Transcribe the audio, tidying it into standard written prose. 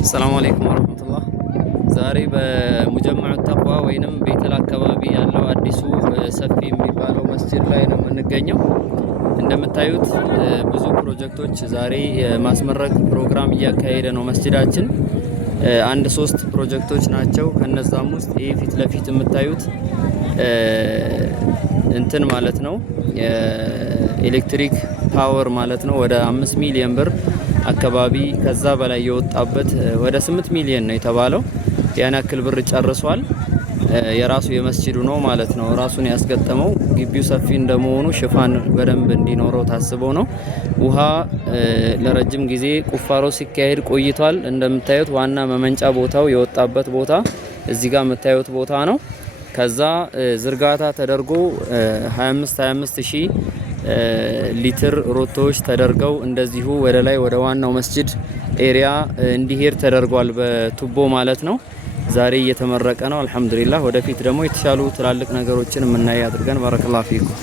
السلام عليكم ورحمة الله ዛሬ በሙጀመዕ ተቅዋ ወይንም ቤተል አካባቢ ያለው አዲሱ ሰፊ የሚባለው መስጂድ ላይ ነው የምንገኘው። እንደምታዩት ብዙ ፕሮጀክቶች ዛሬ ማስመረቅ ፕሮግራም እያካሄደ ነው መስጂዳችን። አንድ 3 ፕሮጀክቶች ናቸው። ከነዛም ውስጥ ይሄ ፊት ለፊት የምታዩት እንትን ማለት ነው ኤሌክትሪክ ፓወር ማለት ነው። ወደ 5 ሚሊዮን ብር አካባቢ ከዛ በላይ የወጣበት ወደ 8 ሚሊዮን ነው የተባለው። ያን ያክል ብር ጨርሷል። የራሱ የመስጂዱ ነው ማለት ነው። ራሱን ያስገጠመው ግቢው ሰፊ እንደመሆኑ ሽፋን በደንብ እንዲኖረው ታስቦ ነው። ውሃ ለረጅም ጊዜ ቁፋሮ ሲካሄድ ቆይቷል። እንደምታዩት ዋና መመንጫ ቦታው የወጣበት ቦታ እዚህ ጋር የምታዩት ቦታ ነው። ከዛ ዝርጋታ ተደርጎ 25 ሺህ ሊትር ሮቶዎች ተደርገው እንደዚሁ ወደ ላይ ወደ ዋናው መስጂድ ኤሪያ እንዲሄድ ተደርጓል በቱቦ ማለት ነው። ዛሬ እየተመረቀ ነው። አልহামዱሊላህ። ወደፊት ደግሞ የተሻሉ ትላልቅ ነገሮችን የምናይ አድርገን ባረከላሁ ፊኩም።